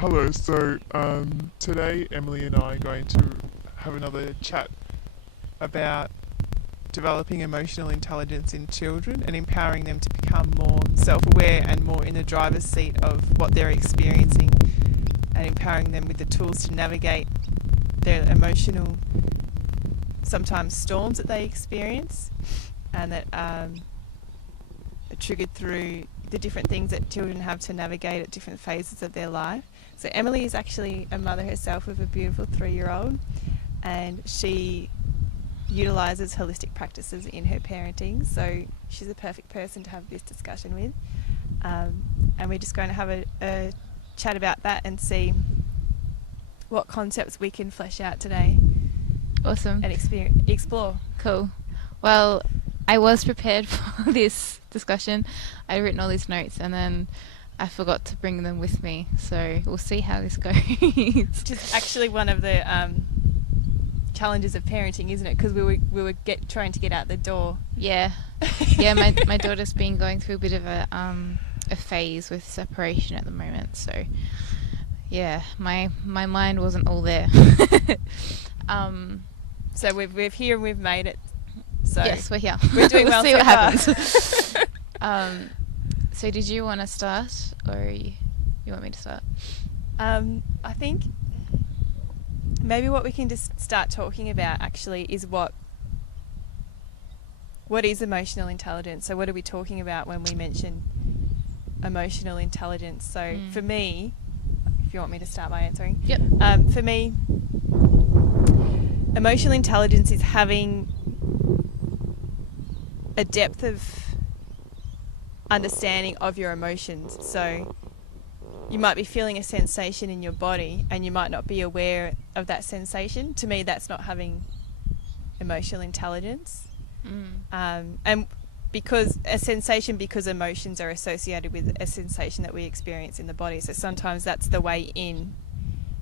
Hello, today Emily and I are going to have another chat about developing emotional intelligence in children and empowering them to become more self-aware and more in the driver's seat of what they're experiencing, and empowering them with the tools to navigate their emotional, sometimes storms that they experience, and that are triggered through the different things that children have to navigate at different phases of their life. So Emily is actually a mother herself with a beautiful 3-year-old, and she utilises holistic practices in her parenting, so she's a perfect person to have this discussion with. And we're just going to have a chat about that and see what concepts we can flesh out today. Awesome. And explore. Cool. Well, I was prepared for this discussion. I'd written all these notes and then I forgot to bring them with me, so we'll see how this goes. Which is actually one of the challenges of parenting, isn't it? Because we were trying to get out the door. Yeah. Yeah, my daughter's been going through a bit of a phase with separation at the moment, so yeah, my mind wasn't all there. So we're here and we've made it. So yes, we're here. We're doing we'll well see so what far. happens. So did you want to start, or you want me to start? I think maybe what we can just start talking about actually is what is emotional intelligence. So what are we talking about when we mention emotional intelligence? So for me, if you want me to start by answering. Yep. For me, emotional intelligence is having a depth of understanding of your emotions. So you might be feeling a sensation in your body and you might not be aware of that sensation. To me, that's not having emotional intelligence. And because emotions are associated with a sensation that we experience in the body. So sometimes that's the way in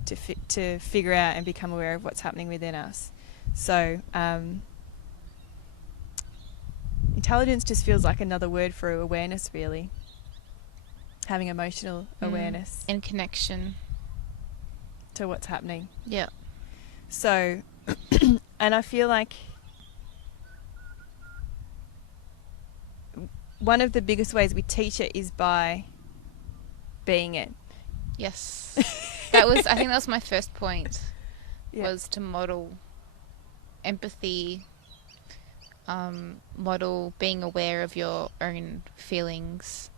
to figure out and become aware of what's happening within us. So intelligence just feels like another word for awareness, really. Having emotional awareness. In connection to what's happening. Yeah. So, and I feel like one of the biggest ways we teach it is by being it. Yes. I think that was my first point, was to model empathy, model being aware of your own feelings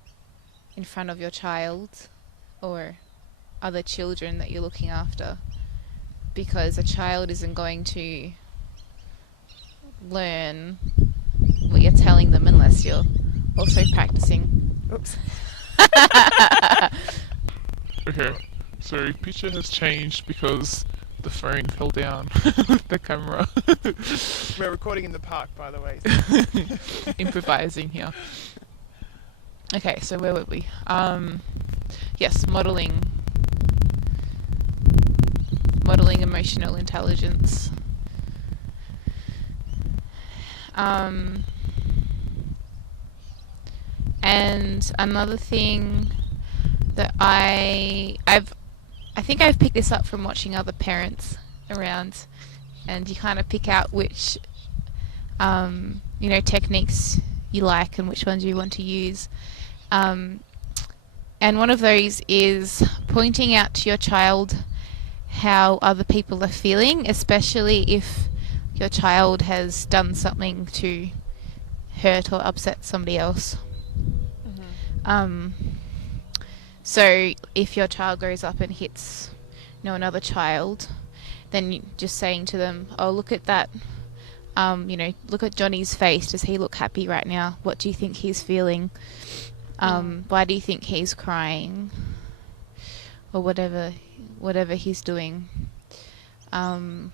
in front of your child or other children that you're looking after, because a child isn't going to learn what you're telling them unless you're also practicing. Oops. Okay, so picture has changed because the phone fell down the camera. We're recording in the park, by the way. Improvising here. Okay, so where were we? Yes, modeling emotional intelligence. And another thing that I think I've picked this up from watching other parents around, and you kind of pick out which techniques you like and which ones you want to use. And one of those is pointing out to your child how other people are feeling, especially if your child has done something to hurt or upset somebody else. So if your child grows up and hits another child, then just saying to them, oh, look at that, look at Johnny's face. Does he look happy right now? What do you think he's feeling? Why do you think he's crying? Or whatever he's doing. And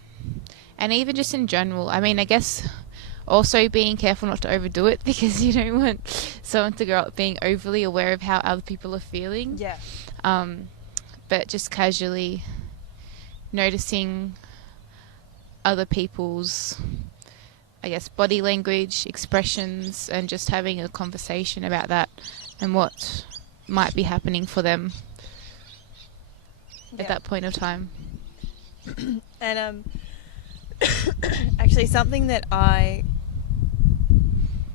even just in general, I mean, I guess also being careful not to overdo it, because you don't want someone to grow up being overly aware of how other people are feeling. Yeah. But just casually noticing other people's, I guess, body language, expressions, and just having a conversation about that and what might be happening for them. at that point of time. And actually something that my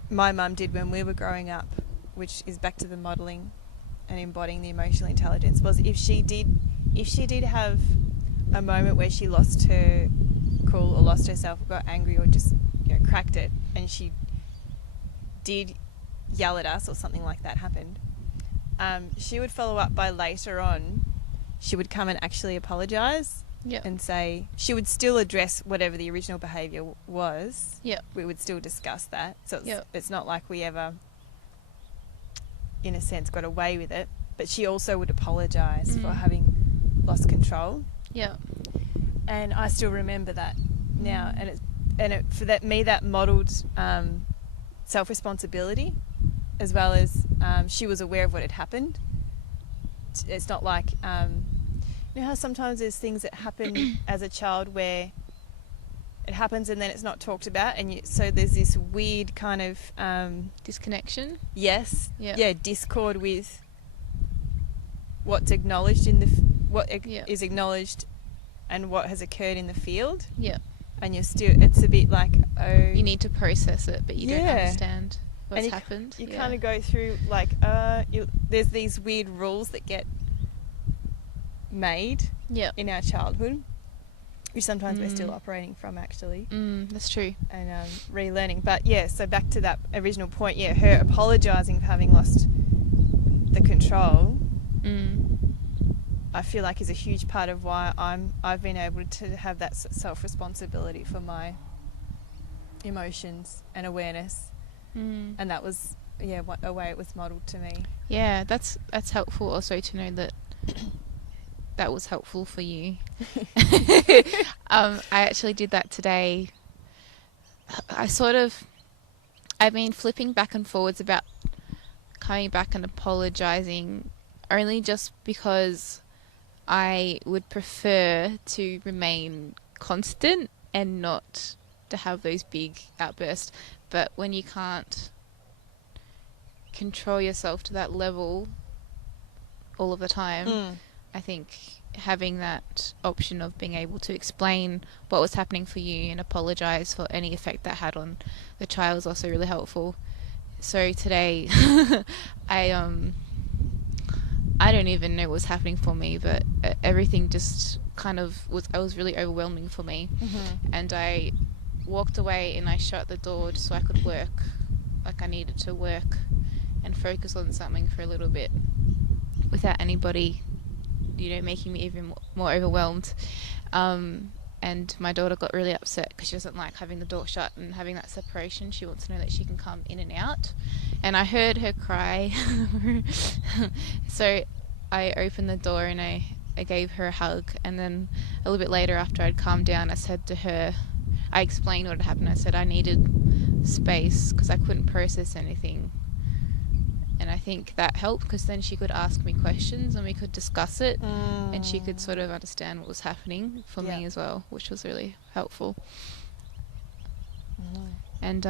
mum did when we were growing up, which is back to the modelling and embodying the emotional intelligence, was if she did have a moment where she lost her cool or lost herself or got angry or just cracked it, and she did yell at us or something like that happened, she would follow up by later on she would come and actually apologise. Yep. And say she would still address whatever the original behaviour was. Yep. We would still discuss that. So Yep. it's not like we ever, in a sense, got away with it. But she also would apologise for having lost control. Yeah. And I still remember that now. And for me that modelled self-responsibility, as well as she was aware of what had happened. It's not like... you know how sometimes there's things that happen as a child where it happens and then it's not talked about, and so there's this weird kind of Disconnection. yes, Yeah. yeah, discord with what's acknowledged in the is acknowledged and what has occurred in the field. Yeah. And you're still, it's a bit like, oh, You need to process it, but you don't Yeah. understand what's and happened. You Yeah. kind of go through like there's these weird rules that get made Yeah. in our childhood, which sometimes we're still operating from actually, That's true. and relearning. But yeah, so back to that original point, yeah, her apologising for having lost the control, I feel like is a huge part of why I've been able to have that self-responsibility for my emotions and awareness, and that was a way it was modelled to me. Yeah, that's helpful also to know that that was helpful for you. I actually did that today. I've been flipping back and forwards about coming back and apologising, only just because I would prefer to remain constant and not to have those big outbursts. But when you can't control yourself to that level all of the time, I think having that option of being able to explain what was happening for you and apologise for any effect that had on the child is also really helpful. So today, I don't even know what was happening for me, but everything just kind of was really overwhelming for me. And I walked away and I shut the door just so I could work like I needed to work and focus on something for a little bit without anybody making me even more overwhelmed. And my daughter got really upset because she doesn't like having the door shut and having that separation. She wants to know that she can come in and out. And I heard her cry. So I opened the door and I gave her a hug. And then a little bit later, after I'd calmed down, I said to her, I explained what had happened. I said I needed space because I couldn't process anything. And I think that helped because then she could ask me questions and we could discuss it, and she could sort of understand what was happening for me as well, which was really helpful. And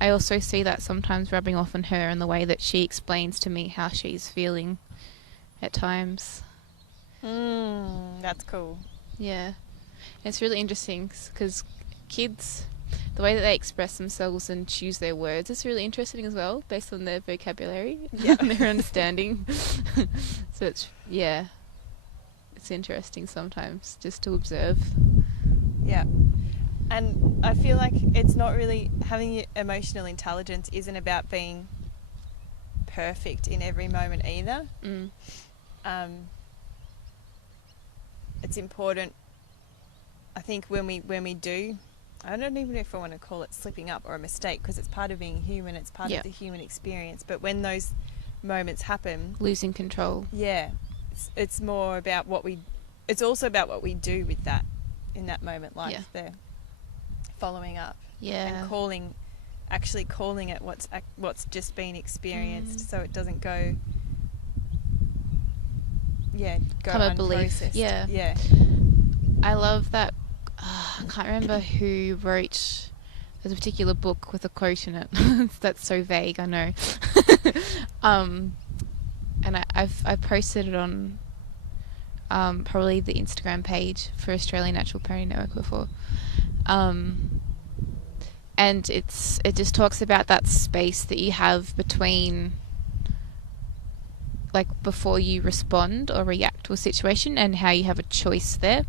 I also see that sometimes rubbing off on her in the way that she explains to me how she's feeling at times. That's cool. Yeah. It's really interesting because kids, the way that they express themselves and choose their words is really interesting as well, based on their vocabulary and their understanding. So it's interesting sometimes just to observe. Yeah. And I feel like it's not really, having emotional intelligence isn't about being perfect in every moment either. It's important, I think, when we do, I don't even know if I want to call it slipping up or a mistake, because it's part of being human, it's part of the human experience. But when those moments happen, losing control. Yeah. It's more about it's also about what we do with that in that moment, like the following up. Yeah. And actually calling it what's just been experienced, so it doesn't go Become a belief. unprocessed. Yeah. I love that. I can't remember who wrote. There's a particular book with a quote in it. That's so vague, I know. And I posted it on probably the Instagram page for Australian Natural Nanny Network before. And it just talks about that space that you have between, like, before you respond or react to a situation, and how you have a choice there.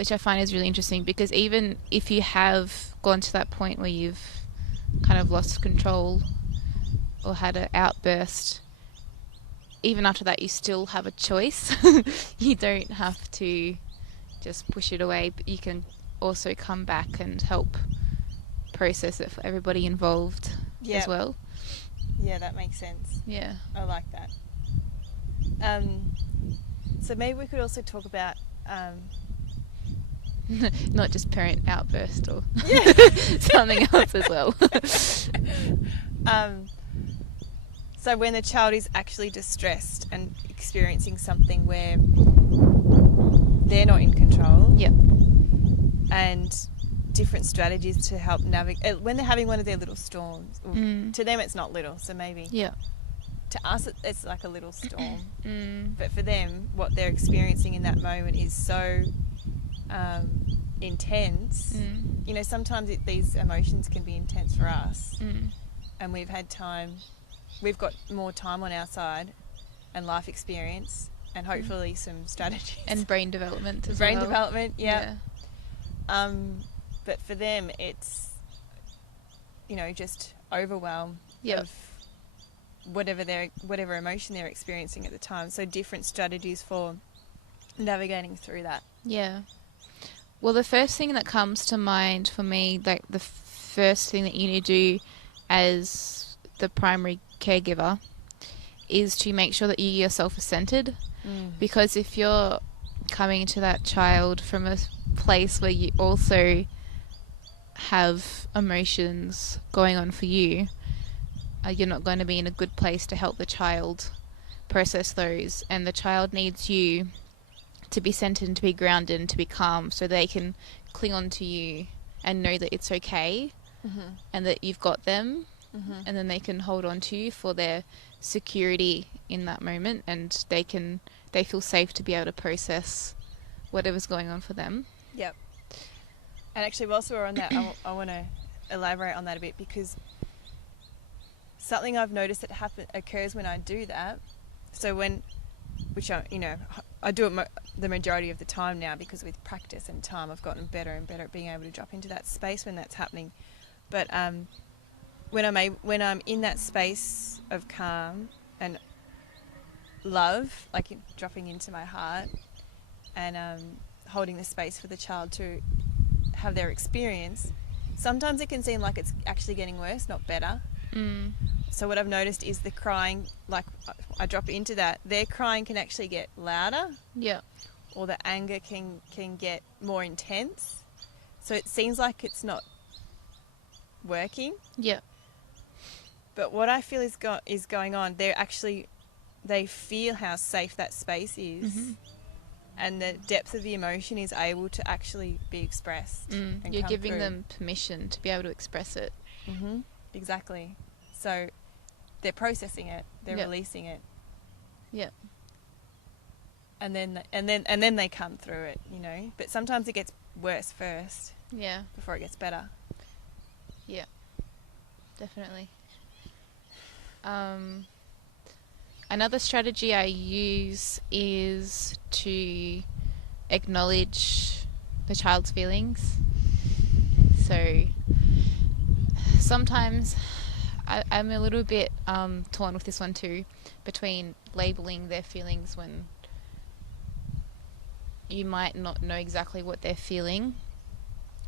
Which I find is really interesting, because even if you have gone to that point where you've kind of lost control or had an outburst, even after that you still have a choice. You don't have to just push it away, but you can also come back and help process it for everybody involved as well. Yeah, that makes sense. Yeah. I like that. So maybe we could also talk about not just parent outburst or something else as well. So when the child is actually distressed and experiencing something where they're not in control, and different strategies to help navigate when they're having one of their little storms. To them it's not little, so maybe to us it's like a little storm, but for them what they're experiencing in that moment is so intense. You know, sometimes these emotions can be intense for us, and we've got more time on our side and life experience and hopefully some strategies and brain development as brain well. development but for them it's, you know, just overwhelm of whatever emotion they're experiencing at the time. So different strategies for navigating through that. Well, the first thing that comes to mind for me, like the first thing that you need to do as the primary caregiver, is to make sure that you yourself are centered. Because if you're coming to that child from a place where you also have emotions going on for you, you're not going to be in a good place to help the child process those, and the child needs you to be centered and to be grounded and to be calm, so they can cling on to you and know that it's okay, and that you've got them, and then they can hold on to you for their security in that moment, and they feel safe to be able to process whatever's going on for them. And actually, whilst we're on that, I want to elaborate on that a bit, because something I've noticed that occurs when I do that. So I do it the majority of the time now, because with practice and time I've gotten better and better at being able to drop into that space when that's happening. But when I'm in that space of calm and love, like dropping into my heart and holding the space for the child to have their experience, sometimes it can seem like it's actually getting worse, not better. So what I've noticed is the crying, like I drop into that, their crying can actually get louder, or the anger can get more intense. So it seems like it's not working. But what I feel is going on, they feel how safe that space is, and the depth of the emotion is able to actually be expressed. And You're come giving through. them permission to be able to express it. Exactly. So they're processing it, they're releasing it. And then they come through it, you know. But sometimes it gets worse first. Before it gets better. Definitely. Another strategy I use is to acknowledge the child's feelings. So sometimes I'm a little bit torn with this one too, between labeling their feelings when you might not know exactly what they're feeling.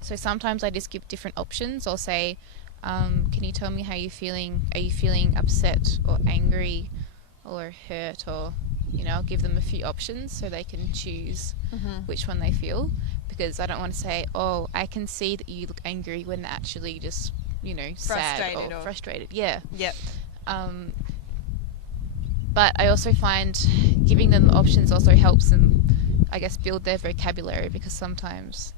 So sometimes I just give different options. I'll say, can you tell me how you're feeling? Are you feeling upset or angry or hurt? Or, you know, I'll give them a few options so they can choose which one they feel, because I don't want to say, oh, I can see that you look angry, when they're actually just, you know, sad or frustrated. But I also find giving them the options also helps them, I guess, build their vocabulary, because sometimes,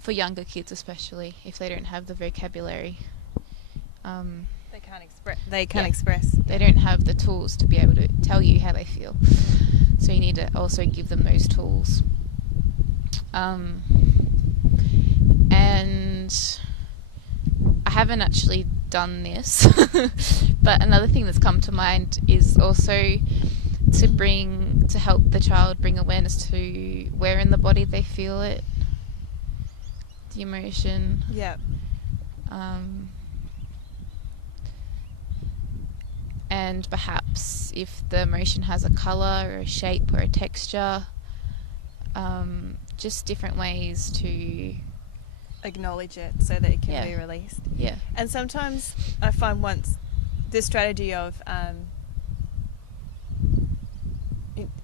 for younger kids especially, if they don't have the vocabulary, they They can't Yeah. express. They don't have the tools to be able to tell you how they feel. So you need to also give them those tools. And I haven't actually done this, but another thing that's come to mind is also to help the child bring awareness to where in the body they feel it, the emotion. Yeah. And perhaps if the emotion has a colour or a shape or a texture, just different ways to Acknowledge it so that it can be released. yeah. And sometimes I find the strategy of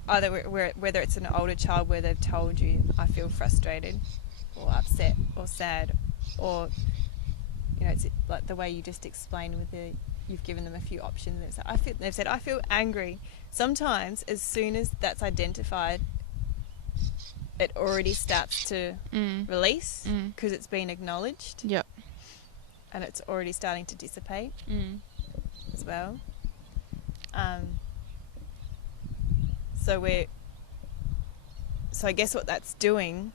either whether it's an older child where they've told you, I feel frustrated or upset or sad, or it's like the way you just explained with you've given them a few options. They've said I feel angry. Sometimes as soon as that's identified, it already starts to release because it's been acknowledged. Yep. And it's already starting to dissipate as well. So I guess what that's doing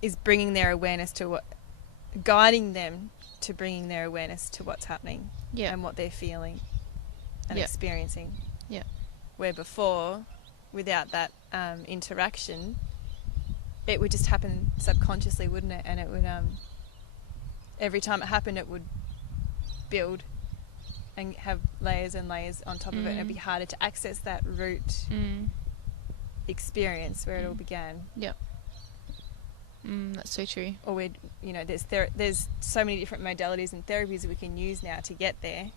is bringing their awareness to guiding them to bringing their awareness to what's happening and what they're feeling and experiencing. Yeah. Where before, without that interaction, it would just happen subconsciously, wouldn't it? And it would, every time it happened, it would build and have layers and layers on top of it, and it'd be harder to access that root experience where it all began. Yep. That's so true. Or there's so many different modalities and therapies that we can use now to get there.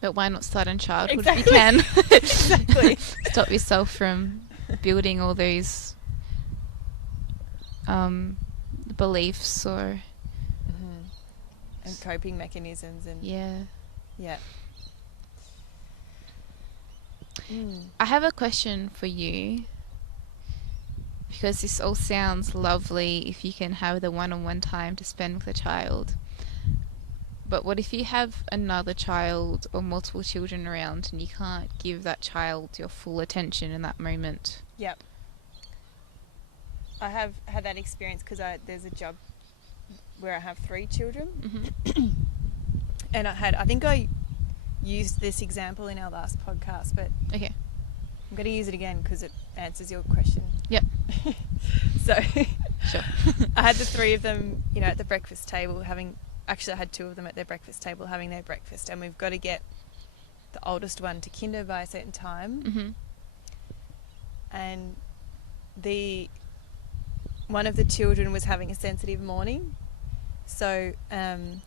But why not start in childhood Exactly. if you can? Exactly. Stop yourself from building all those beliefs or and coping mechanisms and yeah. I have a question for you, because this all sounds lovely if you can have the one-on-one time to spend with a child. But what if you have another child or multiple children around and you can't give that child your full attention in that moment? Yep. I have had that experience because there's a job where I have 3 children. And I think I used this example in our last podcast, but Okay. I'm going to use it again because it answers your question. Yep. So Sure. I had the 3 of them, at the breakfast table actually I had 2 of them at their breakfast table having their breakfast, and we've got to get the oldest one to kinder by a certain time. And one of the children was having a sensitive morning. So, and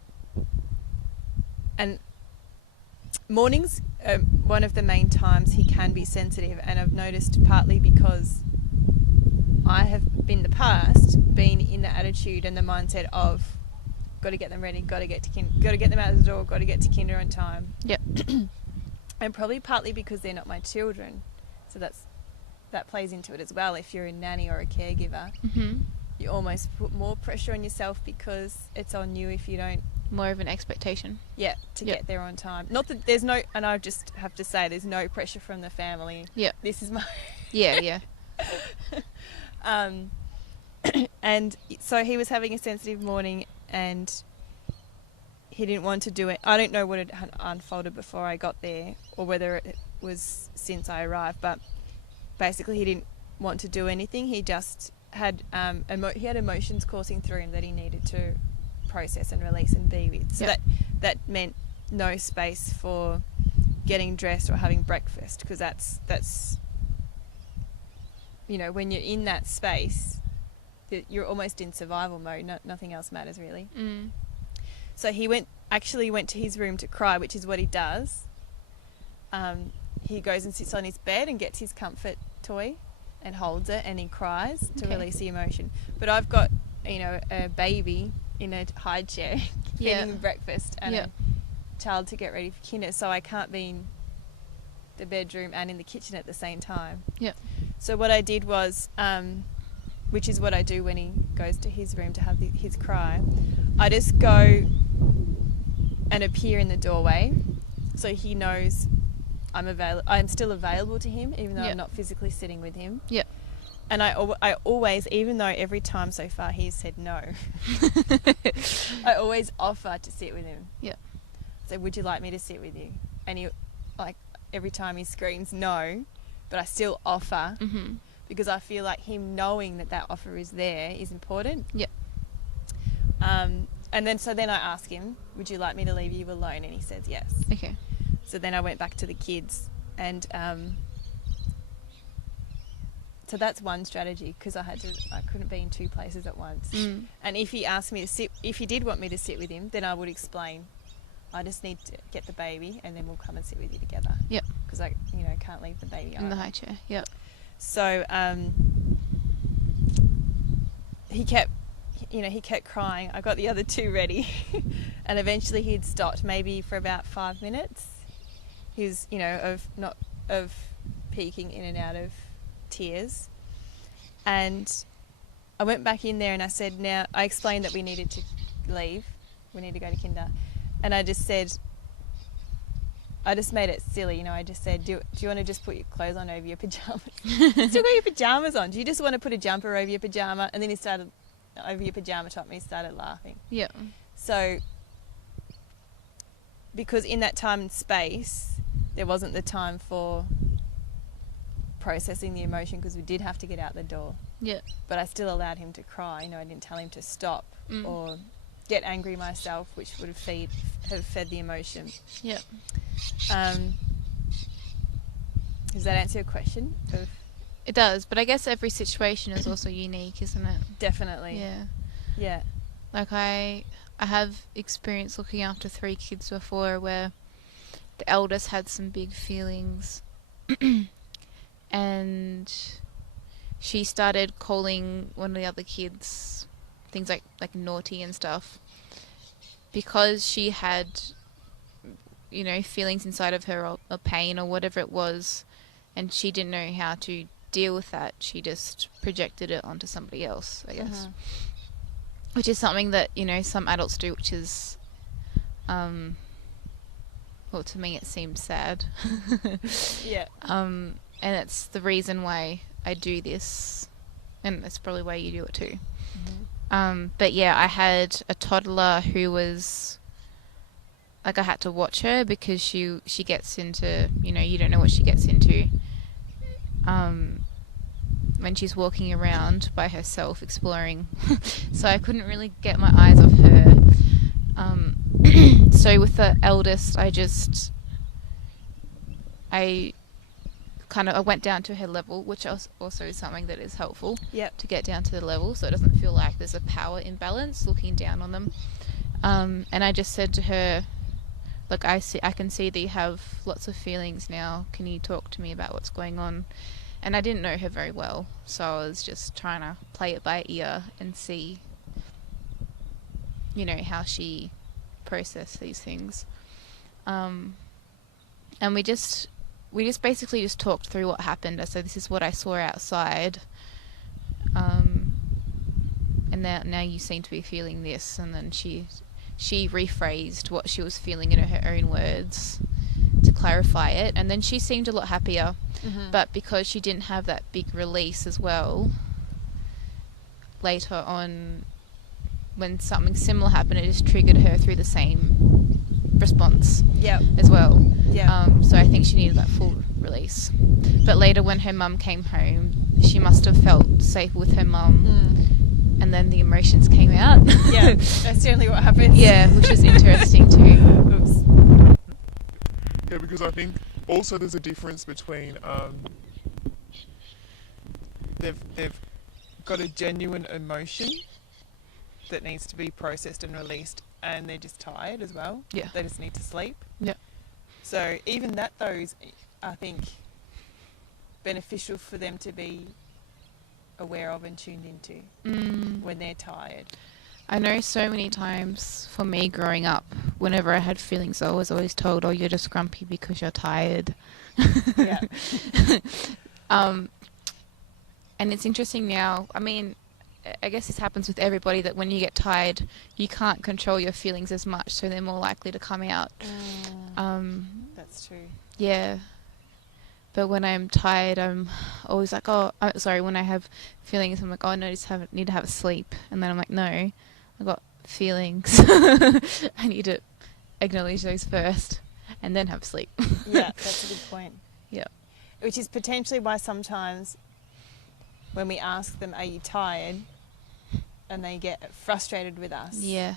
mornings are one of the main times he can be sensitive, and I've noticed partly because I have in the past been in the attitude and the mindset of got to get them ready, got to get them out of the door, got to get to kinder on time. Yep. And probably partly because they're not my children, so that plays into it as well. If you're a nanny or a caregiver, you almost put more pressure on yourself because it's on you if you don't. More of an expectation. Yeah, to get there on time. Not that there's no, and I just have to say there's no pressure from the family. Yeah. This is my. Yeah. And so he was having a sensitive morning and he didn't want to do it. I don't know what had unfolded before I got there or whether it was since I arrived, but basically he didn't want to do anything. He just had he had emotions coursing through him that he needed to process and release and be with. So that meant no space for getting dressed or having breakfast, because that's when you're in that space, you're almost in survival mode. Nothing else matters really. So he went to his room to cry, which is what he does. He goes and sits on his bed and gets his comfort toy and holds it, and he cries to release the emotion. But I've got a baby in a high chair feeding him breakfast and a child to get ready for kinder, so I can't be in the bedroom and in the kitchen at the same time. So what I did was, which is what I do when he goes to his room to have his cry, I just go and appear in the doorway, so he knows I'm still available to him, even though Yep. I'm not physically sitting with him. Yep. And I always, even though every time so far he's said no, I always offer to sit with him. Yep. So, would you like me to sit with you? And he, like, every time he screams no, but I still offer, Mhm. because I feel like him knowing that offer is there is important. Yep. And then I ask him, would you like me to leave you alone? And he says yes. Okay. So then I went back to the kids, and so that's one strategy, because I couldn't be in two places at once. Mm. And if he asked me to sit, if he did want me to sit with him, then I would explain, I just need to get the baby, and then we'll come and sit with you together. Yep. Because I, can't leave the baby In the either. high chair. Yep. So he kept crying. I got the other two ready, and eventually he'd stopped, maybe for about 5 minutes. He was, of peeking in and out of tears. And I went back in there and I said, now, I explained that we needed to leave. We need to go to kinder. And I just said, I just made it silly, I just said, do you want to just put your clothes on over your pyjamas? You still got your pyjamas on. Do you just want to put a jumper over your pyjama? And then he started, over your pyjama top, and he started laughing. Yep. So, because in that time and space, there wasn't the time for processing the emotion, because we did have to get out the door. Yep. But I still allowed him to cry. I didn't tell him to stop or get angry myself, which would have fed the emotion. Yep. Does that answer your question? It does, but I guess every situation is also unique, isn't it? Definitely. Yeah. Yeah. Like I have experience looking after 3 kids before, where the eldest had some big feelings and she started calling one of the other kids things like naughty and stuff, because she had, feelings inside of her, or pain or whatever it was, and she didn't know how to deal with that. She just projected it onto somebody else, I guess. Which is something that, some adults do, which is, well, to me it seems sad. Yeah. And it's the reason why I do this, and that's probably why you do it too. But yeah, I had a toddler who was, I had to watch her, because she gets into, you don't know what she gets into. When she's walking around by herself exploring. So I couldn't really get my eyes off her. So with the eldest, I went down to her level, which also is something that is helpful. Yep. To get down to the level, so it doesn't feel like there's a power imbalance looking down on them. And I just said to her, look, I can see that you have lots of feelings now. Can you talk to me about what's going on? And I didn't know her very well, so I was just trying to play it by ear and see, how she processed these things. And we just basically just talked through what happened. I said, this is what I saw outside. And now you seem to be feeling this. And then she rephrased what she was feeling in her own words to clarify it. And then she seemed a lot happier. But because she didn't have that big release as well, later on, when something similar happened, it just triggered her through the same response. Yep. As well. Yeah. So I think she needed that full release. But later, when her mum came home, she must have felt safe with her mum, and then the emotions came out. Yeah, that's generally what happens. Yeah, which is interesting too. Oops. Yeah, because I think also there's a difference between they've got a genuine emotion that needs to be processed and released, and they're just tired as well. Yeah. They just need to sleep. Yeah. So even that, those, I think, beneficial for them to be aware of and tuned into when they're tired. I know so many times for me growing up, whenever I had feelings, I was always told, oh, you're just grumpy because you're tired. Yeah. And it's interesting now, I mean, I guess this happens with everybody, that when you get tired, you can't control your feelings as much, so they're more likely to come out. That's true. Yeah. But when I'm tired, I'm always like, when I have feelings, I'm like, oh, no, I just need to have a sleep. And then I'm like, no, I've got feelings. I need to acknowledge those first and then have sleep. Yeah, that's a good point. Yeah. Which is potentially why sometimes when we ask them, are you tired? And they get frustrated with us. Yeah.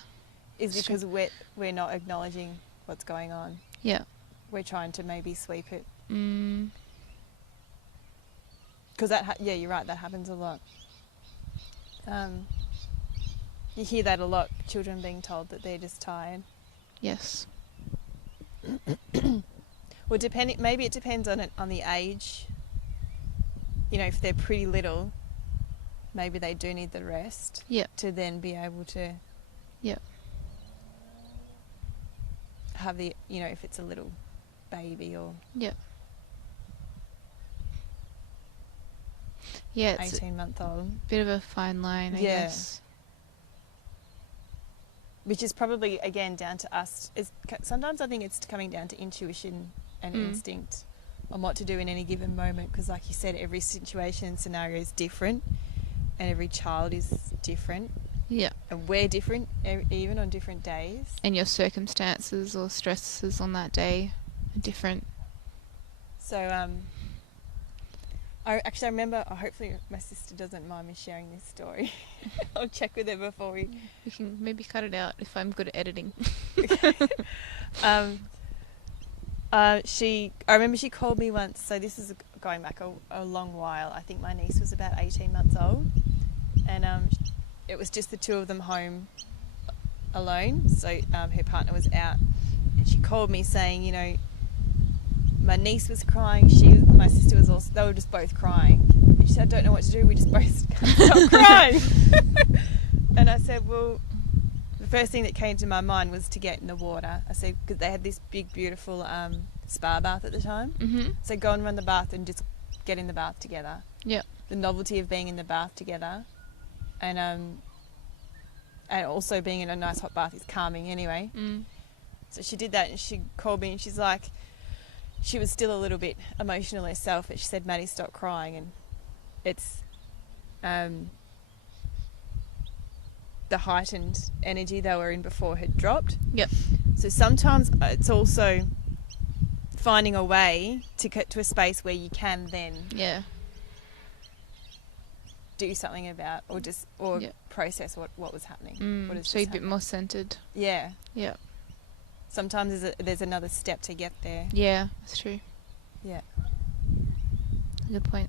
Is because we're not acknowledging what's going on. Yeah. We're trying to maybe sweep it. Mm. Because you're right, that happens a lot. You hear that a lot, children being told that they're just tired. Yes. Well, maybe it depends on the age. You know, if they're pretty little, maybe they do need the rest. Yeah. To then be able to. Yeah. Have if it's a little baby or. Yeah. Yeah, it's 18-month-old. bit of a fine line, I guess. Which is probably, again, down to us. Sometimes I think it's coming down to intuition and instinct on what to do in any given moment, because like you said, every situation and scenario is different and every child is different. Yeah. And we're different, even on different days. And your circumstances or stresses on that day are different. So, I remember, hopefully my sister doesn't mind me sharing this story. I'll check with her before we can maybe cut it out if I'm good at editing. I remember she called me once, so this is going back a long while. I think my niece was about 18 months old, and it was just the two of them home alone, so her partner was out, and she called me saying, you know, my niece was crying, my sister was also, they were just both crying. And she said, I don't know what to do, we just both can't stop crying. And I said, well, the first thing that came to my mind was to get in the water. I said, because they had this big, beautiful spa bath at the time. Mm-hmm. So go and run the bath and just get in the bath together. Yeah. The novelty of being in the bath together, and also being in a nice hot bath is calming anyway. Mm. So she did that, and she called me, and she's like, she was still a little bit emotional herself, but she said, Maddie, stop crying. And it's the heightened energy they were in before had dropped. Yep. So sometimes it's also finding a way to get to a space where you can then do something about or process what was happening. So you're a bit more centered. Yeah. Yeah. Sometimes there's another step to get there. Yeah, that's true. Yeah. Good point.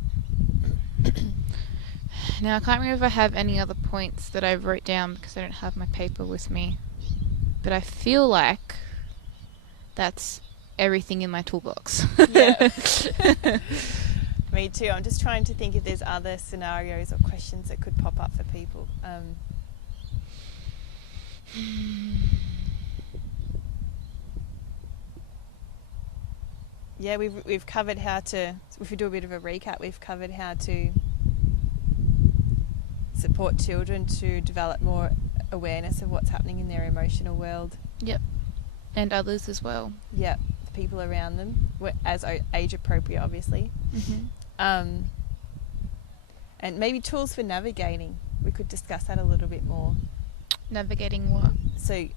Now, I can't remember if I have any other points that I wrote down because I don't have my paper with me. But I feel like that's everything in my toolbox. Yeah. Me too. I'm just trying to think if there's other scenarios or questions that could pop up for people. Yeah, we've covered how to, if we do a bit of a recap, we've covered how to support children to develop more awareness of what's happening in their emotional world. Yep. And others as well. Yep, the people around them, as age appropriate, obviously. Mm-hmm. And maybe tools for navigating. We could discuss that a little bit more. Navigating what? So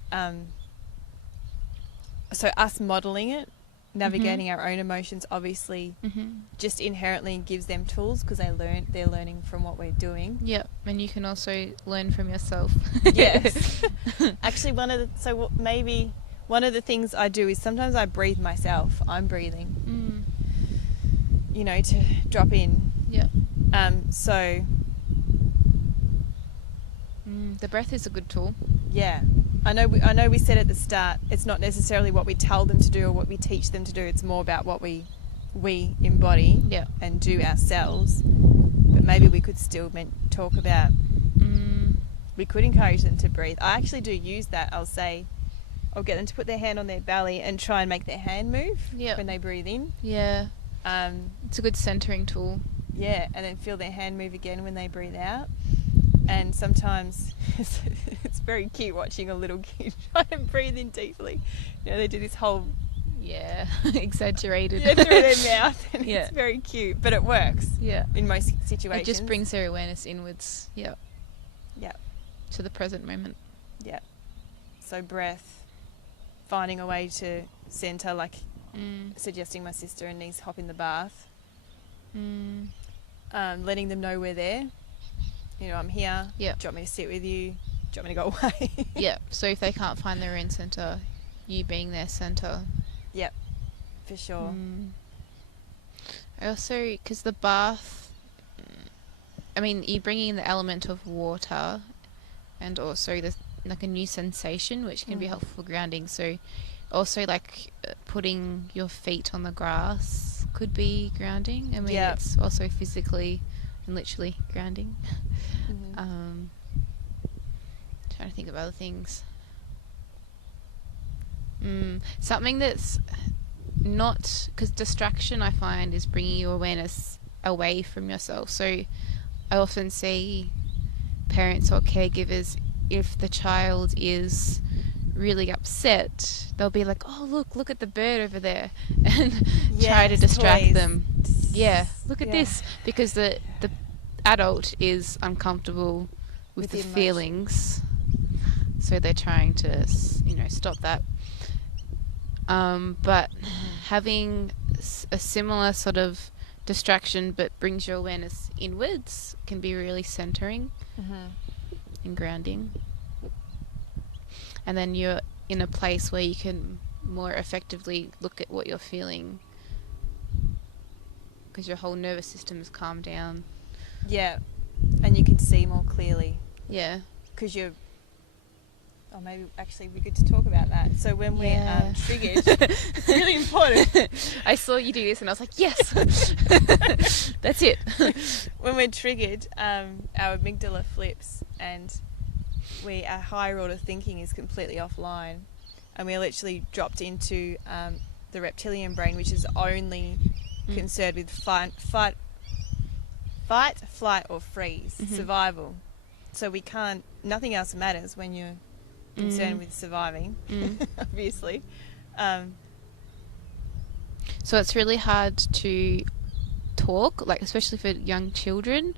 us modelling it, navigating our own emotions, obviously, mm-hmm. just inherently gives them tools because they're learning from what we're doing. Yep, and you can also learn from yourself. Yes. Actually, maybe one of the things I do is sometimes I breathe myself. I'm breathing. You know, to drop in. Yeah. The breath is a good tool. Yeah. I know we said at the start, it's not necessarily what we tell them to do or what we teach them to do. It's more about what we embody and do ourselves. But maybe we could still talk about, we could encourage them to breathe. I actually do use that. I'll get them to put their hand on their belly and try and make their hand move when they breathe in. Yeah. It's a good centering tool. Yeah, and then feel their hand move again when they breathe out. And sometimes it's very cute watching a little kid try to breathe in deeply. You know, they do this whole Yeah, exaggerated. through their mouth, and Yeah. it's very cute, but it works Yeah. in most situations. It just brings their awareness inwards. Yeah. Yeah. To the present moment. Yeah. So breath, finding a way to centre, like suggesting my sister and niece hop in the bath. Letting them know we're there. You know, I'm here. Yeah. Do you want me to sit with you? Do you want me to go away? Yeah. So if they can't find their own centre, you being their centre. Yep, for sure. I also, because the bath, I mean, you're bringing in the element of water, and also the like a new sensation, which can be helpful for grounding. So, also like putting your feet on the grass could be grounding. I mean, it's also physically and literally grounding. Trying to think of other things. Something that's not, because distraction I find is bringing your awareness away from yourself. So I often see parents or caregivers, if the child is really upset, they'll be like, oh look at the bird over there, and try to distract toys. them. Yeah, look at this, because the adult is uncomfortable with the feelings, so they're trying to stop that. But having a similar sort of distraction but brings your awareness inwards can be really centering and grounding. And then you're in a place where you can more effectively look at what you're feeling, because your whole nervous system is calmed down. Yeah, and you can see more clearly. Yeah. Because you're... Oh, maybe actually it'd be good to talk about that. So when we're triggered, it's really important. I saw you do this and I was like, yes, that's it. When we're triggered, our amygdala flips and our higher order thinking is completely offline, and we're literally dropped into the reptilian brain, which is only concerned with fight, flight or freeze, survival. So we can't, nothing else matters when you're concerned with surviving, obviously. So it's really hard to talk, like especially for young children.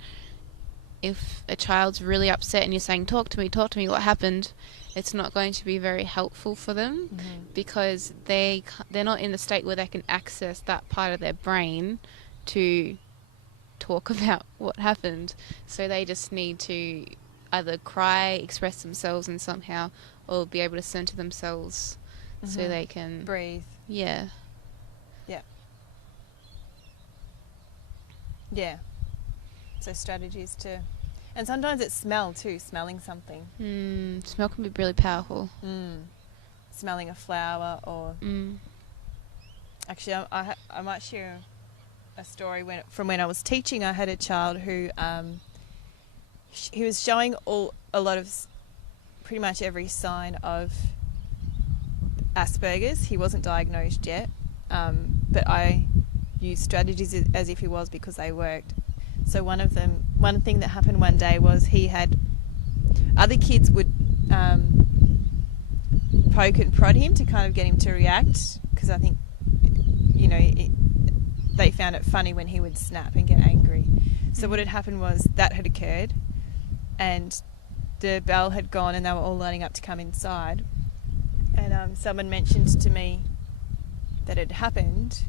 If a child's really upset and you're saying, talk to me, what happened, it's not going to be very helpful for them, because they're not in the state where they can access that part of their brain to talk about what happened. So they just need to either cry, express themselves and somehow, or be able to center themselves so they can breathe. Yeah. So strategies to... And sometimes it's smell too, smelling something. Smell can be really powerful. Smelling a flower or... Actually, I might share a story from when I was teaching. I had a child who... he was showing a lot of... pretty much every sign of Asperger's. He wasn't diagnosed yet, but I used strategies as if he was, because they worked. So one thing that happened one day was he had... Other kids would poke and prod him to kind of get him to react, because I think, they found it funny when he would snap and get angry. So what had happened was that had occurred, and the bell had gone and they were all lining up to come inside, and someone mentioned to me that it had happened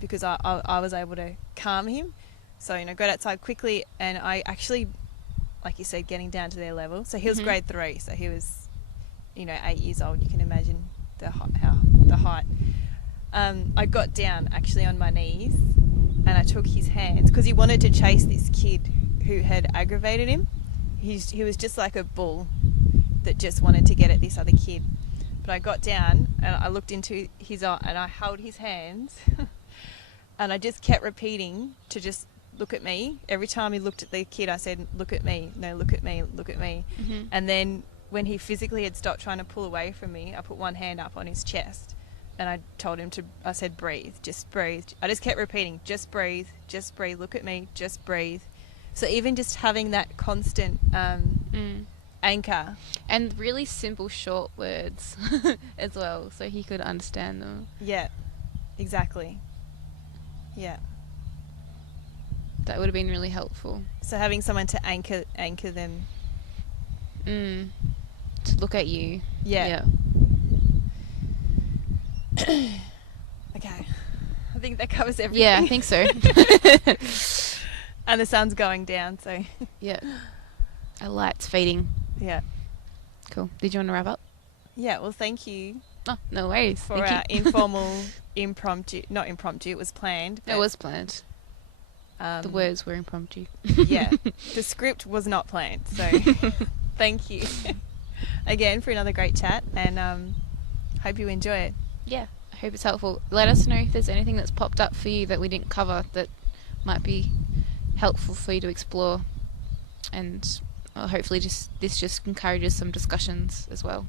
because I was able to calm him. So got outside quickly, and I actually, like you said, getting down to their level. So he was grade 3, so he was 8 years old. You can imagine the height. I got down actually on my knees and I took his hands, because he wanted to chase this kid who had aggravated him. He was just like a bull that just wanted to get at this other kid. But I got down and I looked into his eye and I held his hands and I just kept repeating to just look at me. Every time he looked at the kid, I said, look at me. No, look at me, look at me. And then when he physically had stopped trying to pull away from me, I put one hand up on his chest and I told him I said, breathe, just breathe. I just kept repeating, just breathe, look at me, just breathe. So even just having that constant Anchor. And really simple, short words as well, so he could understand them. Yeah, exactly. Yeah. That would have been really helpful. So having someone to anchor them. To look at you. Yeah. Okay. I think that covers everything. Yeah, I think so. And the sun's going down, so Yeah. A light's fading. yeah. Cool. Did you want to wrap up? Yeah, well, thank you Oh, no worries. for Thank our you. informal, not impromptu, it was planned. It but, was planned. The words were impromptu. Yeah. The script was not planned, so thank you again for another great chat, and hope you enjoy it. Yeah, I hope it's helpful. Let us know if there's anything that's popped up for you that we didn't cover that might be helpful for you to explore, and hopefully this just encourages some discussions as well.